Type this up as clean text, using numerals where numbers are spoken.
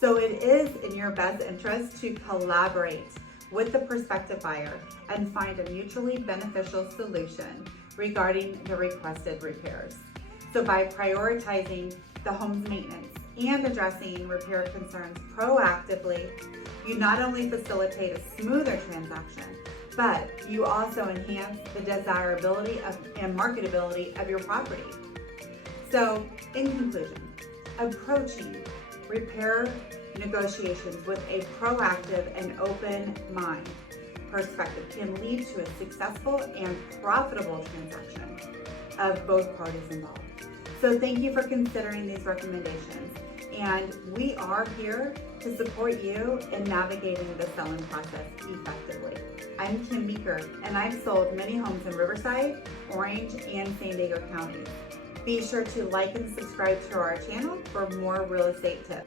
So it is in your best interest to collaborate with the prospective buyer and find a mutually beneficial solution regarding the requested repairs. So by prioritizing the home's maintenance and addressing repair concerns proactively, you not only facilitate a smoother transaction, but you also enhance the desirability and marketability of your property. So in conclusion, approaching repair negotiations with a proactive and open mind perspective can lead to a successful and profitable transaction of both parties involved. So thank you for considering these recommendations, and we are here to support you in navigating the selling process effectively. I'm Kim Meeker, and I've sold many homes in Riverside, Orange, and San Diego counties. Be sure to like and subscribe to our channel for more real estate tips.